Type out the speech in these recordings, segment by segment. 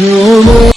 Tidak seperti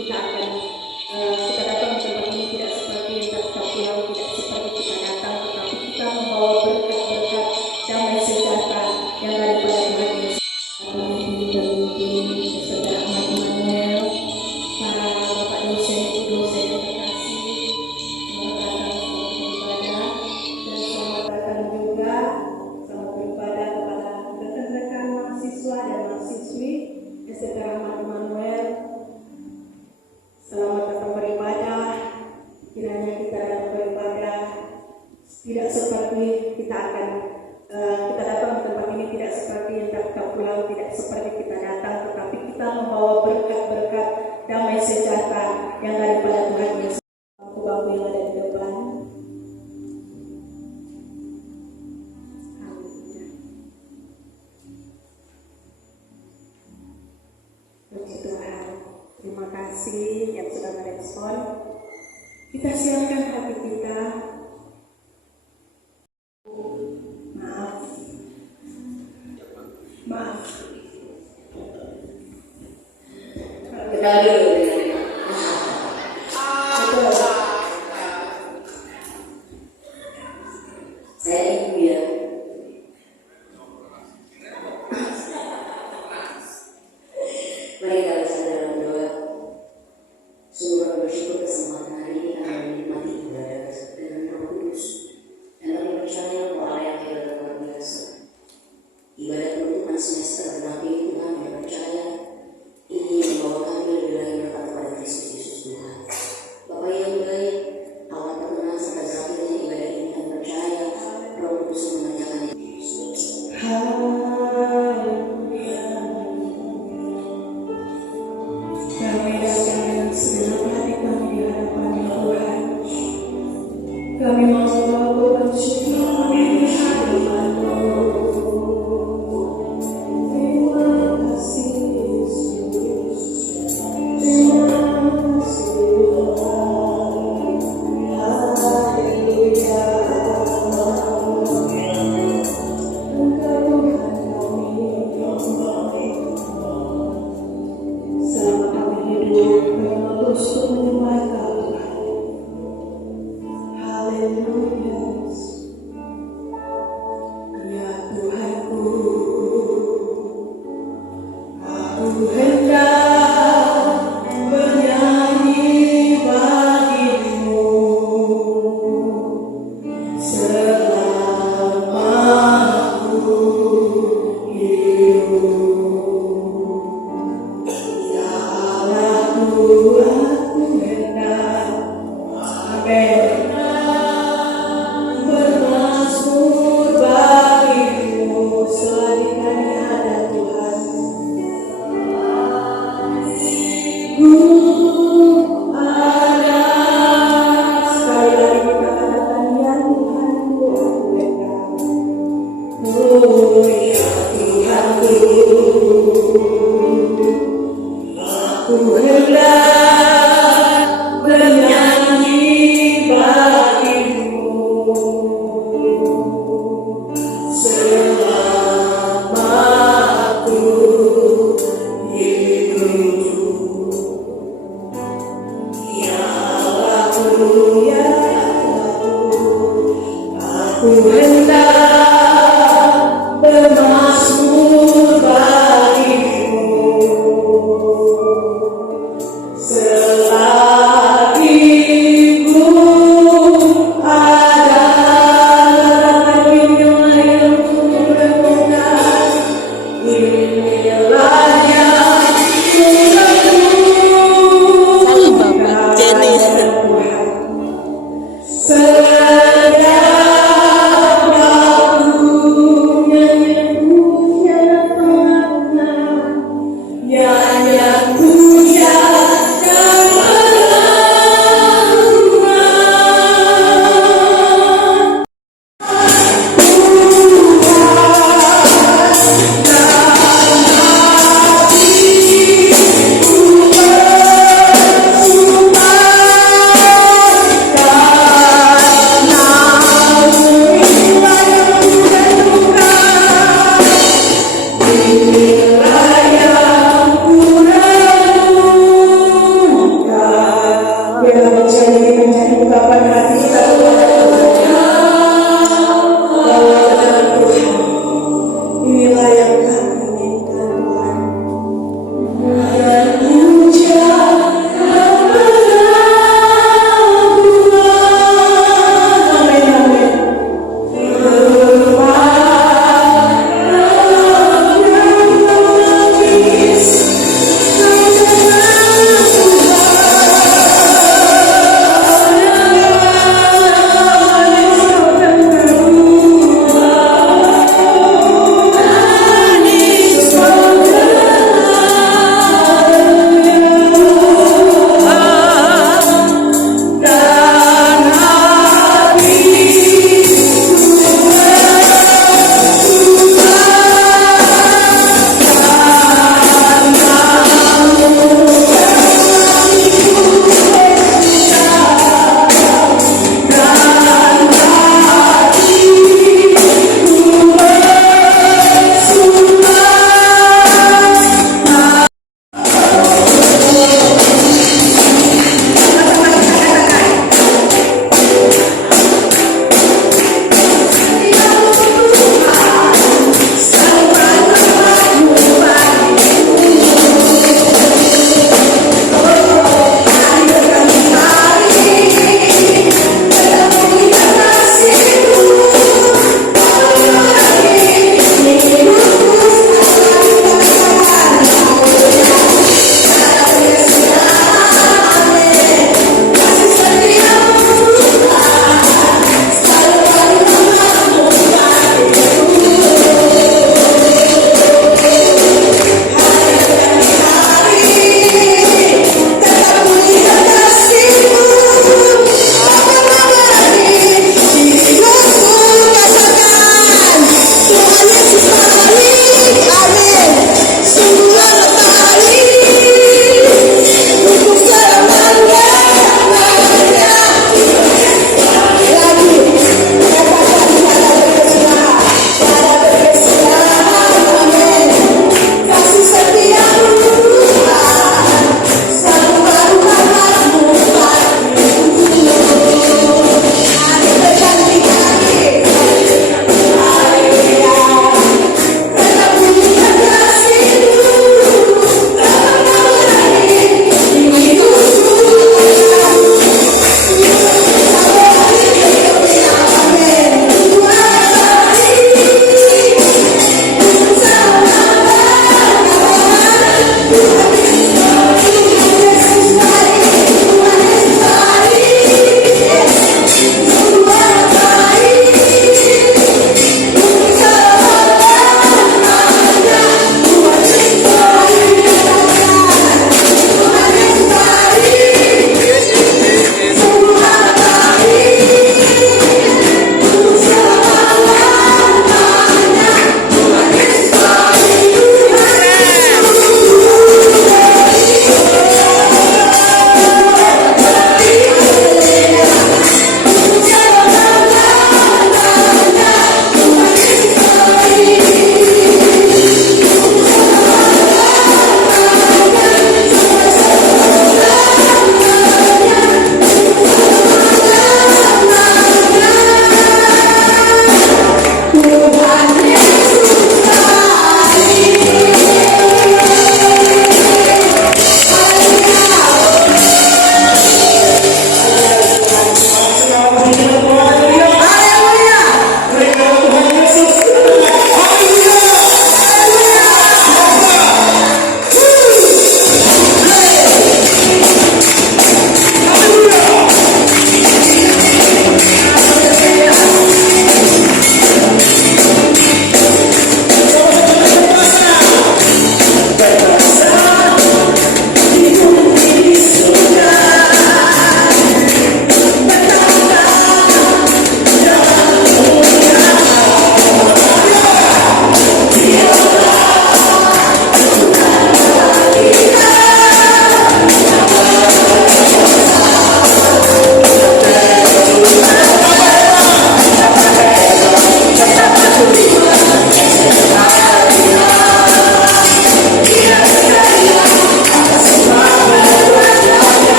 kita akan kita datang ke tempat ini, tidak seperti kita pulang, tidak seperti kita datang, tetapi kita membawa berkat-berkat damai sejahtera yang daripada Tuhan Yesus. Saudara Ahmad Immanuel, para bapak dosen yang terkasih, selamat datang, selamat beribadah, dan selamat datang juga, selamat beribadah kepada rekan-rekan mahasiswa dan mahasiswi STT Ahmad Immanuel. Selamat datang beribadah. Kiranya kita datang beribadah tidak seperti kita akan kita datang ke tempat ini, tidak seperti yang kita pulang, tidak seperti kita datang, tetapi kita membawa berkat-berkat damai sejahtera yang daripada Tuhan Yesus. Bangku-bangku yang ada di depan. Puji Tuhan. Terima kasih yang sudah merespon. Kita siapkan hati kita. Maaf. Kita dulu. Saya ibu ya. Mari kita bersama dalam doa. Sungguh bersyukur kesempatan hari ini kami menikmati ibadah dengan Roh Kudus, dan kami percaya bahwa Allah yang hebat dan luar biasa. Ibadah penutupan semester tetapi itu kami percaya ini membawa kami lebih lagi berkat kepada Kristus Yesus Tuhan. Bapak yang baik, awal perkenalan sampai berakhirnya ibadah ini kami percaya Roh Kudus mengerjakan ini. Kami datang dengan segenap hati kami di hadapan Tuhan. Kami mau melakukan syukur di hadapan-Mu. Terima kasih Yesus. Terima kasih Tuhan. Haleluya. Engkau Tuhan kami. Selama kami hidup, kami mau terus untuk menyembah Engkau Tuhan. Haleluya.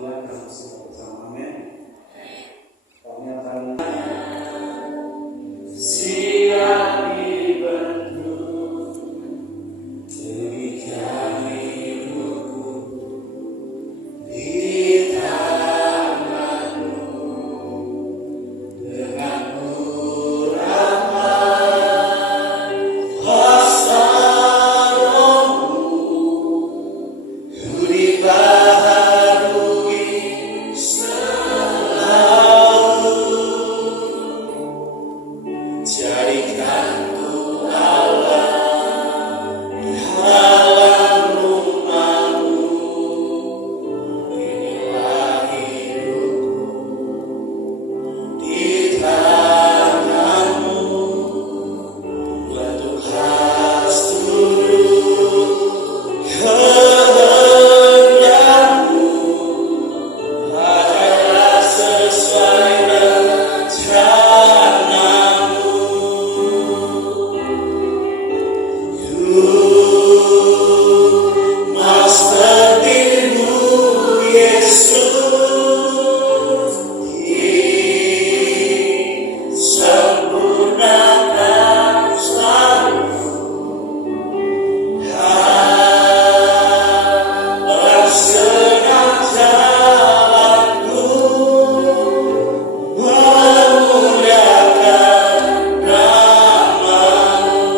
Tuhan dan semua bersama. Amin. Kami akan siap dibentuk demikian hidupku di tanganmu dengan urapan kuasa Rohmu ku dibaharui selalu. Jadikanku Allah dalam rumahmu, inilah hidupku di tanganmu, untuk khas turut kehendakmu, ajarlah sesuai rencanamu. Master dirimu Yesus disempurnakan selalu dalam senang jalanku, memuliakan namamu.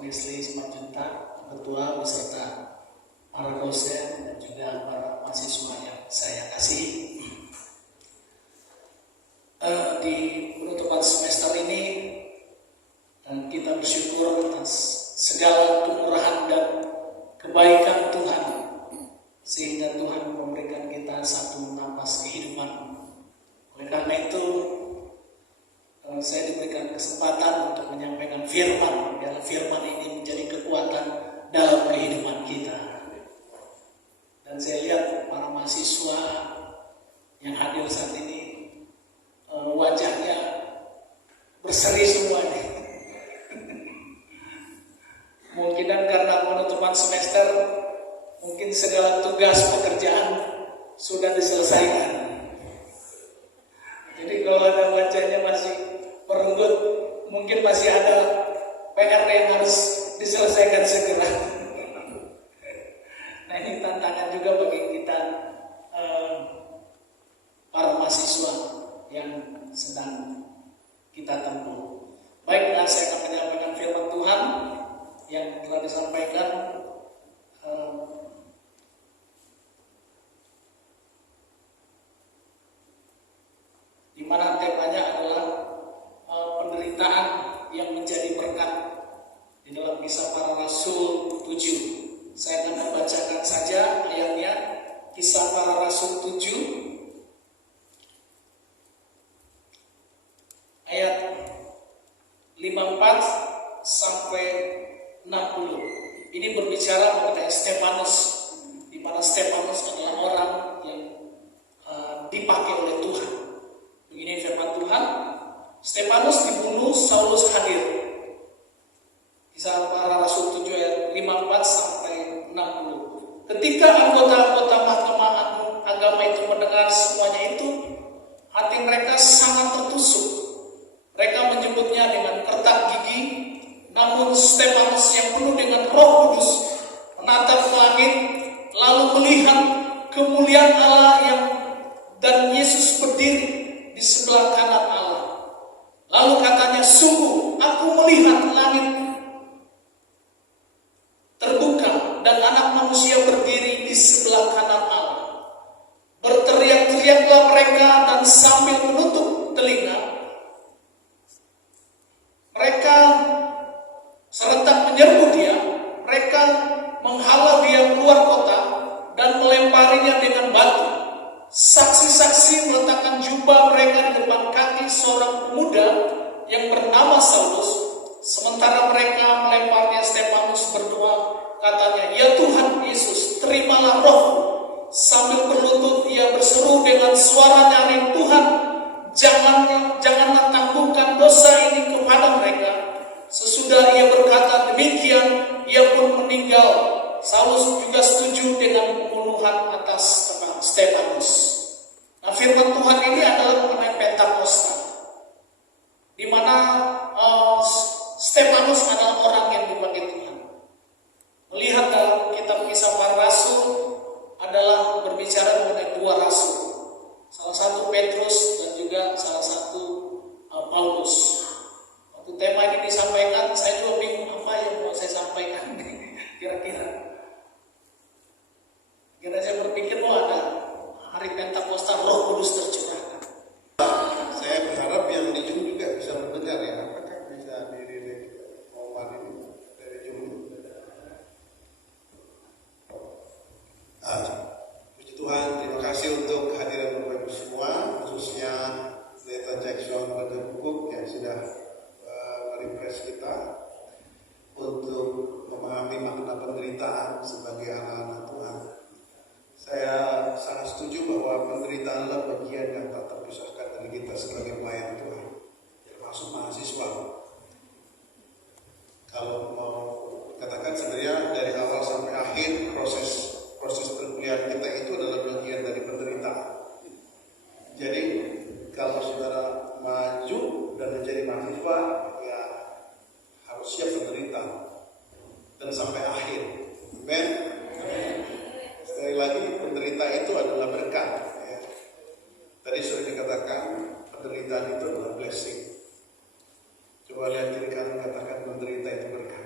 Wesley Simanjuntak, Ketua beserta para dosen dan juga para mahasiswa yang saya kasihi. Di penutupan semester ini kita bersyukur atas segala kemurahan dan kebaikan Tuhan, sehingga Tuhan memberikan kita satu napas kehidupan. Oleh karena itu saya diberikan kesempatan untuk menyampaikan firman, biar firman ini menjadi kekuatan dalam kehidupan kita. Dan saya lihat para mahasiswa yang hadir saat ini wajahnya berseri semua nih. Mungkin karena penutupan semester, mungkin segala tugas pekerjaan sudah diselesaikan. Jadi kalau ada wajahnya masih merenggut, mungkin masih ada PR yang harus diselesaikan segera. Nah, ini tantangan juga bagi kita para mahasiswa yang sedang kita tempuh. Baiklah, saya akan menyampaikan firman Tuhan yang telah disampaikan di mana temanya adalah penderitaan yang menjadi berkat di dalam Kisah Para Rasul 7. Saya akan membacakan saja ayatnya, Kisah Para Rasul 7 ayat 54 sampai 60. Ini berbicara mengenai Stefanus, di mana Stefanus adalah orang yang dipakai oleh Tuhan. Begini firman Tuhan, Stefanus dibunuh, Saulus hadir. Kisah Para Rasul 7 ayat 54 sampai 60. Ketika anggota-anggota Mahkamah Agung Agama itu mendengar semuanya itu, hati mereka sangat tertusuk. Mereka menyebutnya dengan kertak gigi. Namun Stefanus yang penuh dengan Roh Kudus menatap ke langit, lalu melihat kemuliaan Allah dan Yesus berdiri di sebelah kanan Allah. Lalu katanya, sungguh aku melihat langit terbuka dan Anak Manusia berdiri di sebelah kanan Allah. Berteriak-teriaklah mereka dan sambil menutup telinga, mereka serentak menyerbu dia. Mereka menghalau dia keluar kota dan melemparinya dengan batu. Saksi-saksi meletakkan jubah mereka di depan kaki seorang pemuda yang bernama Saulus. Sementara mereka melemparnya, Stefanus berdoa, katanya, ya Tuhan Yesus, terimalah rohku. Sambil berlutut ia berseru dengan suara nyaring, Tuhan, janganlah tangguhkan dosa ini kepada mereka. Sesudah ia berkata demikian, ia pun meninggal. Saulus juga setuju dengan pembunuhan atas Stefanus. Nah, firman Tuhan ini adalah mengenai Pentakosta, di mana Stefanus adalah orang yang dipakai Tuhan. Melihat dalam kitab Kisah Para Rasul adalah berbicara mengenai dua rasul, salah satu Petrus dan juga salah satu Paulus. Waktu tema ini disampaikan, saya juga bingung apa yang mau saya sampaikan. Kira-kira saya berpikir, ada hari Pentakosta, Roh Kudus tercurahkan. Saya berharap yang di Zoom juga bisa mendengar ya. Apakah bisa dirilik omongan ini dari Zoom? Puji Tuhan, terima kasih untuk kehadiran Bapak Ibu semua, khususnya Pendeta Jackson Bukuk yang sudah merefresh kita untuk memahami makna penderitaan sebagai anak-anak Tuhan. Saya sangat setuju bahwa penderitaan adalah bagian yang tak terpisahkan dari kita sebagai pelayan Tuhan, termasuk mahasiswa. Kalau mau katakan sebenarnya dari awal sampai akhir proses perkuliahan kita itu adalah bagian dari penderitaan. Jadi kalau saudara maju dan menjadi mahasiswa, ya harus siap menderita dan sampai akhir. Amen. Sekali lagi, penderitaan itu adalah berkat. Ya. Tadi sudah dikatakan penderitaan itu adalah blessing. Coba lihat kiri kanan, katakan menderita itu berkat.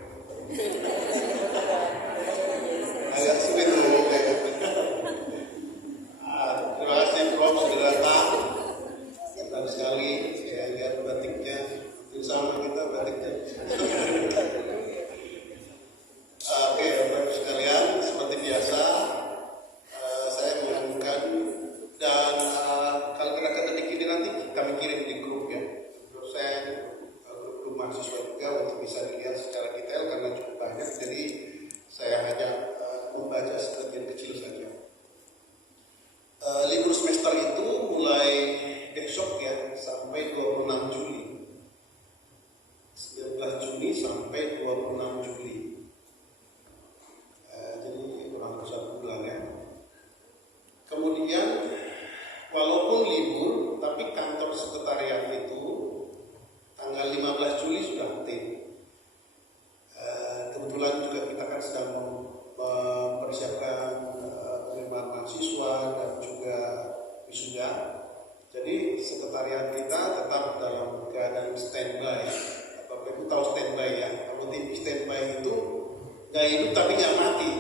nggak hidup tapi nggak mati.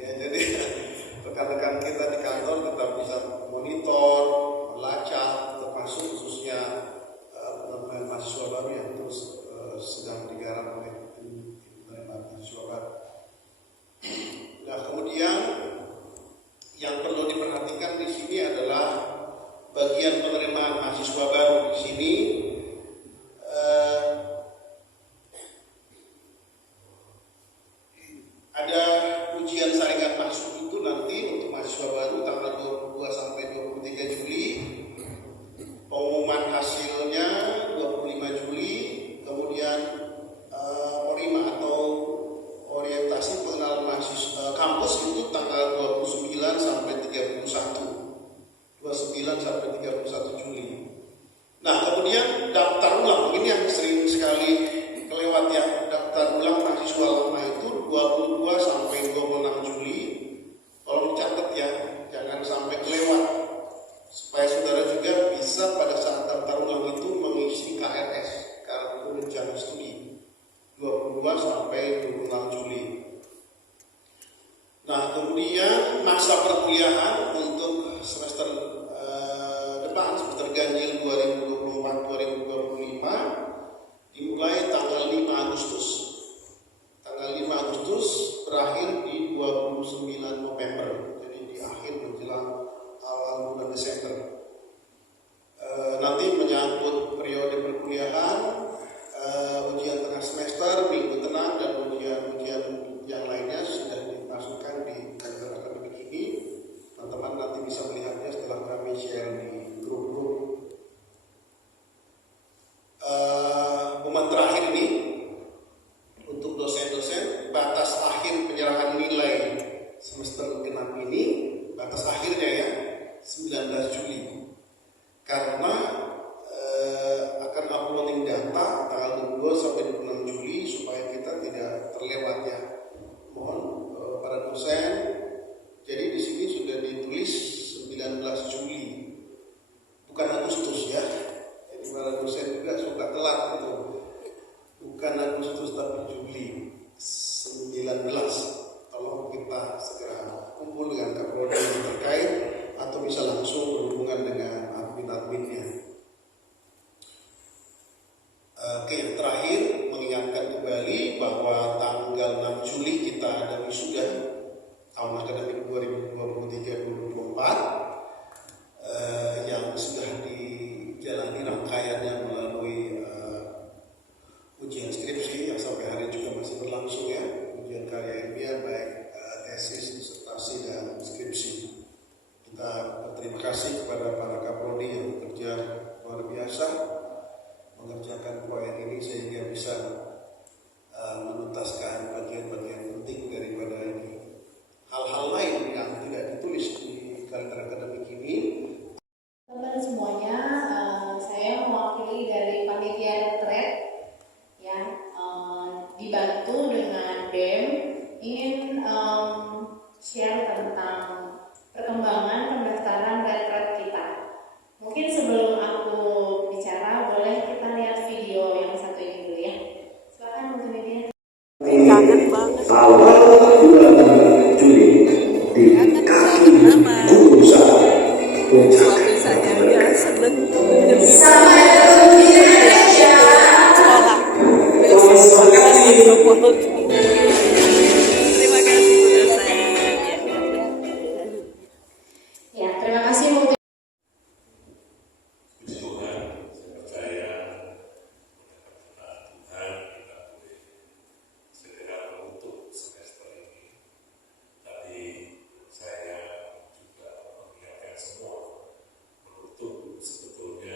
Ya, jadi rekan-rekan kita di kantor tetap bisa monitor, melacak, termasuk khususnya mahasiswa baru yang terus sedang digarap oleh tim mahasiswa baru. Nah, kemudian yang perlu diperhatikan di sini adalah bagian penerimaan mahasiswa baru di sini. Ada ujian saringan masuk itu nanti untuk mahasiswa baru tanggal 22 sampai 23 Juli. Pengumuman hasilnya 25 Juli. Kemudian orima atau orientasi pengenalan mahasiswa kampus itu tanggal 29 sampai 31. 29 sampai 31 Juli. Nah, kemudian daftar ulang ini yang sering sekali kelewat ya. Daftar ulang mahasiswa lama itu 22 sampai 26 Juli. Tolong dicatat ya, jangan sampai kelewat. Supaya saudara juga bisa pada saat daftar ulang itu mengisi KRS, kartu rencana studi 22 sampai 26 Juli. Nah, kemudian masa perkuliahan untuk semester depan, semester ganjil 2024-2025 dimulai tanggal 5 Agustus. Tanggal 5 Agustus berakhir di 29 November. Jadi di akhir menjelang awal bulan Desember. Nanti menyangkut periode perkuliahan, ujian tengah semester, minggu tenang, dan ujian-ujian yang lainnya sudah dimasukkan di kalender akademik ini. Teman-teman nanti bisa melihatnya setelah kami share di grup-grup. Pengumuman terakhir ini untuk dosen-dosen, batas akhir penyerahan nilai semester genap ini, batas akhirnya ya 19 Juli. Karena akan uploading data tanggal 22 sampai 26 Juli supaya kita tidak terlewat ya. Mohon para dosen. Jadi di sini sudah ditulis 19 Juli, bukan Agustus ya. Jadi para dosen juga suka telat itu. Bukan Agustus tapi Juli 19. Tolong kita segera kumpul dengan Kapolda yang terkait atau bisa langsung berhubungan dengan admin-adminnya. Oke, yang terakhir mengingatkan kembali bahwa tanggal 6 Juli kita ada wisuda tahun akademik 2023-2024 yang sudah dijalani rangkaiannya melalui ujian skripsi yang sampai hari juga masih berlangsung ya, ujian karya ilmiah baik tesis, disertasi dan skripsi. Kita berterima kasih kepada para kaprodi yang bekerja luar biasa mengerjakan proyek ini sehingga bisa menuntaskan bagian-bagian penting daripada ini. Hal-hal lain yang tidak ditulis di kalender akademik ini. Teman semuanya, saya mewakili dari panitia retret ya, dibantu dengan BEM ingin share tentang perkembangan pendaftaran retret kita. Mungkin sebelum aku bicara, boleh kita lihat video yang satu ini dulu ya. Silakan multimedia. Kangen banget. Awal bulan Juli di kaki Gunung Suami saya ya seneng Sama Indonesia. sekolah. Besok terima kasih Bu dosen. Ya, terima kasih multi. Puji Tuhan, saya percaya Tuhan kita boleh segera menutup semester ini. Tapi saya juga mengingatkan semua menutup sebetulnya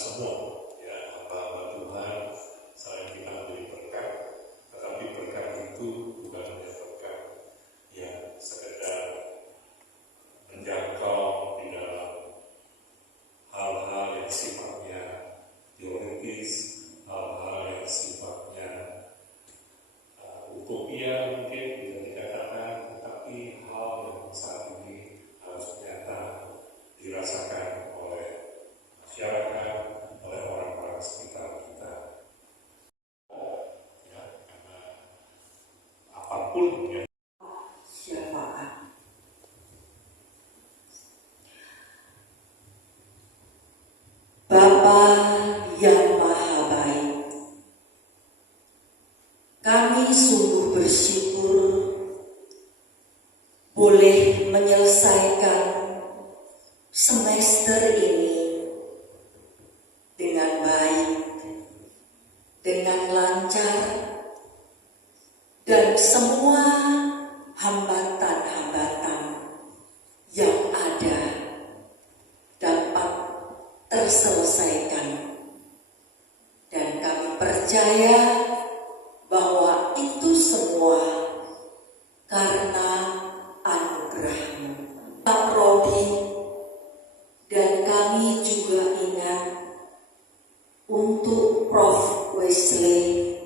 semua, ya, hamba-hamba Tuhan, selain kita menjadi berkat, tetapi berkat itu bukan hanya berkat yang sekedar menjangkau di dalam hal-hal yang sifatnya teoritis, hal-hal yang sifatnya utopia mungkin bisa dikatakan, tetapi hal yang saat ini harus nyata dirasakan oleh masyarakat, oleh orang-orang sekitar kita. Ya, karena apapun yang syafaat. Bapa yang Maha Baik, kami sungguh bersyukur boleh menyelesaikan semester ini dengan baik, dengan lancar, dan semua hambatan-hambatan yang ada dapat terselesaikan. Dan kami percaya bahwa itu semua karena anugerah-Mu. Pak Rodi dan kami juga ingat untuk Prof. Wesley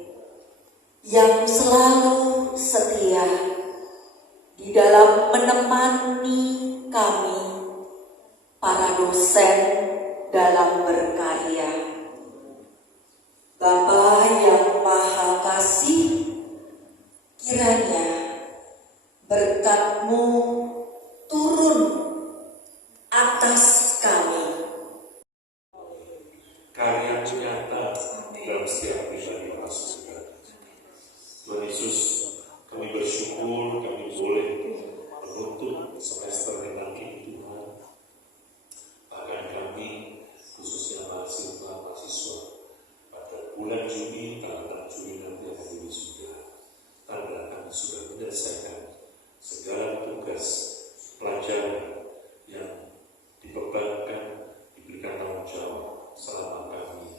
yang selalu setia di dalam menemani kami para dosen dalam berkarya. Bapa yang Maha Kasih, kiranya berkat-Mu turun atas kami. karya nyata dalam setiap pribadi manusia. Tuhan Yesus, kami bersyukur kami boleh menutup semester dengan ini Tuhan. Bahkan kami, khususnya mahasiswa, pada bulan Juni, tanggal 6 Juni nanti akan wisuda. Tanda kami sudah menyelesaikan segala tugas pelajaran yang dibebankan, diberikan tanggung jawab selama kami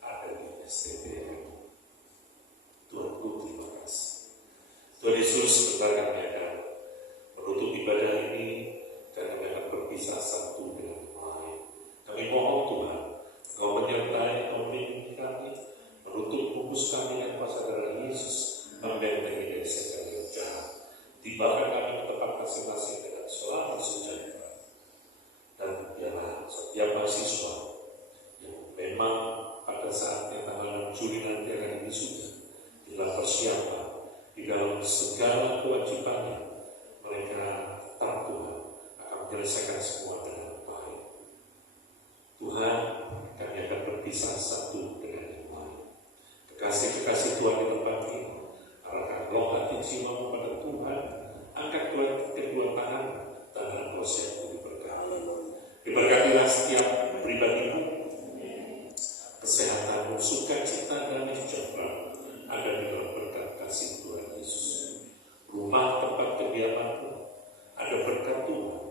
ada di STTM. Tuhanku, terima kasih. Tuhan Yesus, bentar kami akan menutup ibadah ini dan kami akan berpisah satu dengan yang lain. Kami mohon Tuhan, Engkau menyertai, membimbing kami, menutup bungkus kami dengan kuasa darah Yesus, membentengi dari segala yang jahat. Tibakan kami ke tempat masing-masing dengan selamat sejahtera. Dan biarlah setiap mahasiswa yang memang pada saatnya tanggal 6 Juli nanti akan wisuda, di dalam persiapan, di dalam segala kewajibannya, mereka tetap Tuhan akan menyelesaikan semua dengan baik. Tuhan, kami akan berpisah satu dengan yang lain. Kekasih-kekasih Tuhan di tempat ini, arahkan roh hati jiwamu pada Tuhan, angkat kedua tangan, tangan Engkau siap diberkati. Diberkatilah setiap pribadimu, kesehatanmu, sukacita dan sejahtera ada di dalam berkat kasih Tuhan Yesus. Rumah tempat kediamanmu ada berkat Tuhan,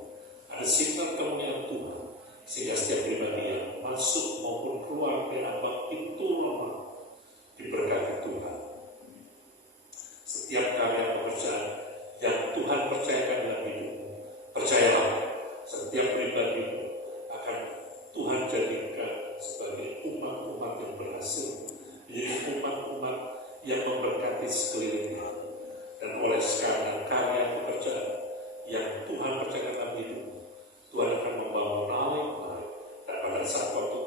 ada sinar kemuliaan Tuhan, sehingga setiap pribadi yang masuk maupun keluar dari ambang pintu rumah diberkati Tuhan. Setiap karya pekerjaan yang Tuhan percayakan dalam hidupmu, percayalah setiap pribadimu akan Tuhan jadikan sebagai umat-umat yang berhasil, menjadi umat-umat yang memberkati sekelilingnya. Dan oleh sekarang karya pekerjaan yang Tuhan percayakan dalam hidupmu, Tuhan akan membawa naik-naik. Dan pada saat waktu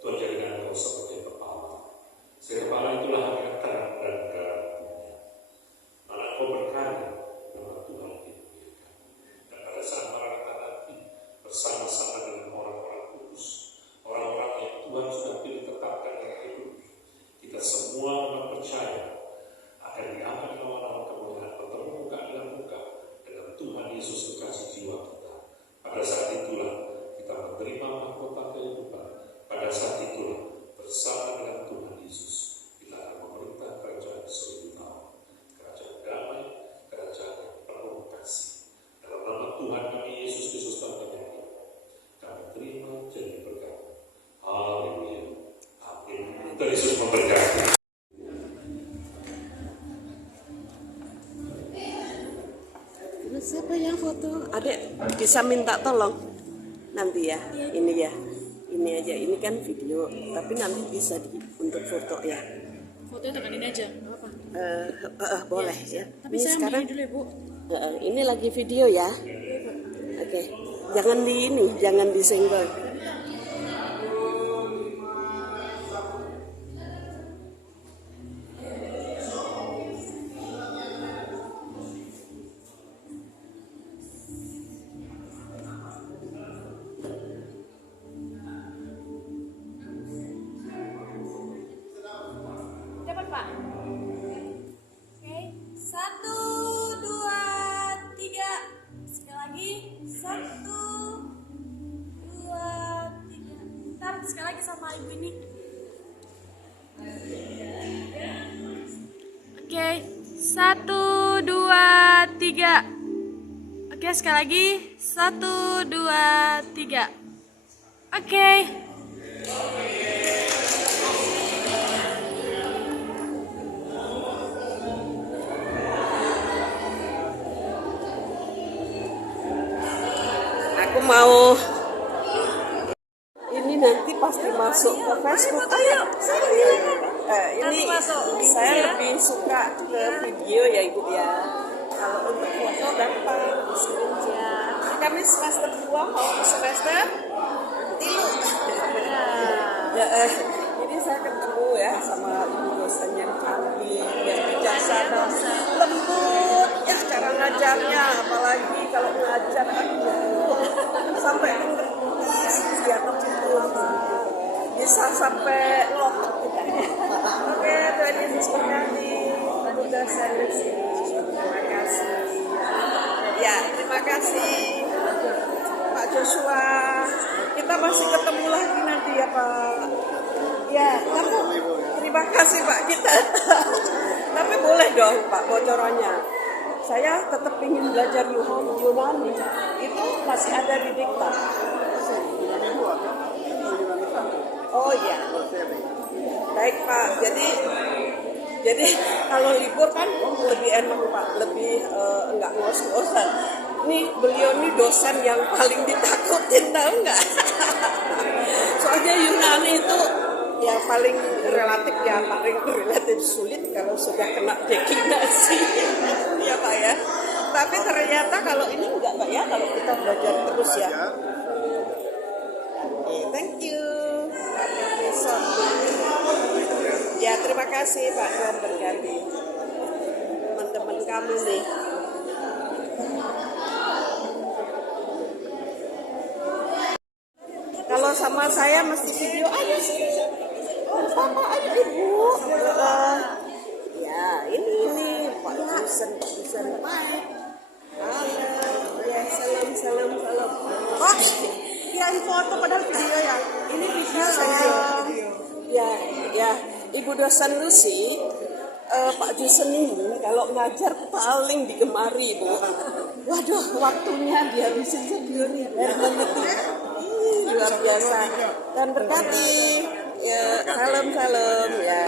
Tuhan jadikan engkau sebagai kepala. Sehingga kepala itulah hakikat terang dan garam dunia. Mana engkau berkarya, nama Tuhan dimuliakan. Dan pada saat Maranatha nanti, bersama-sama dengan orang-orang kudus, orang-orang yang Tuhan sudah pilih tetapkan dalam hidup, kita semua orang percaya akan diangkat lawan-lawan kemuliaan, bertemu muka dengan muka dengan Tuhan Yesus kekasih jiwa kita. Pada saat itulah kita menerima mahkota kehidupan Tuhan Yesus memberkati. Siapa yang foto? Adek bisa minta tolong nanti ya. Ini ya, ini aja. Ini kan video, tapi nanti bisa untuk foto ya. Fotonya tekan ini aja, nggak apa? Boleh ya. Tapi Ini saya sekarang dulu ya, Bu. ini lagi video ya. Oke, jangan di ini, jangan disenggol. Dapat, Pak. Oke, 1, 2, 3. Sekali lagi, 1, 2, 3. Ntar sekali lagi sama ibu ini. Oke, 1, 2, 3. Oke, sekali lagi, 1, 2, 3. Oke. Aku mau ini nanti pasti masuk ke Facebook. Ayo, ini saya lebih suka ke video ya Ibu ya. Kalau untuk foto dapat senja. Kami semester 2 mau ke semester 3. Jadi saya ketemu ya sama ibu dosen yang cantik, yang bijaksana, lembut ya cara ngajarnya, apalagi kalau ngajar sampai ya bisa sampai ngelotok kita. Oke, Tuhan Yesus berkati. Ibu dosen, terima kasih. Ya, terima kasih Pak Joshua. Kita masih ketemu lagi nanti ya Pak. Ya, terima kasih Pak kita. Tapi boleh dong Pak bocorannya. Saya tetap ingin belajar Yunani. Itu masih ada di diktat. Oh iya. Baik Pak. Jadi kalau libur kan lebih enak Pak, lebih enggak ngos-ngosan. Nih beliau nih dosen yang paling ditakutin, tahu nggak? Soalnya Yunani itu ya paling relatif sulit kalau sudah kena deklinasi ya Pak ya. Tapi ternyata kalau ini enggak Pak ya, kalau kita belajar terus ya. Thank you Pak Profesor. Ya terima kasih Pak, Tuhan berkati teman-teman kami nih. Kalau sama saya mesti video, ayo sini. Sama ayo Ibu. Ya ini Pak Jusen baik. Halo, ya salam. Oh, kirain foto padahal video ya. Ini video saya. Ya, Ibu dosen Lucy, Pak Jusen ini kalau ngajar paling digemari Bu. Waduh, waktunya dihabisin sendiri. Luar biasa. Dan berkati. Ya, salam ya.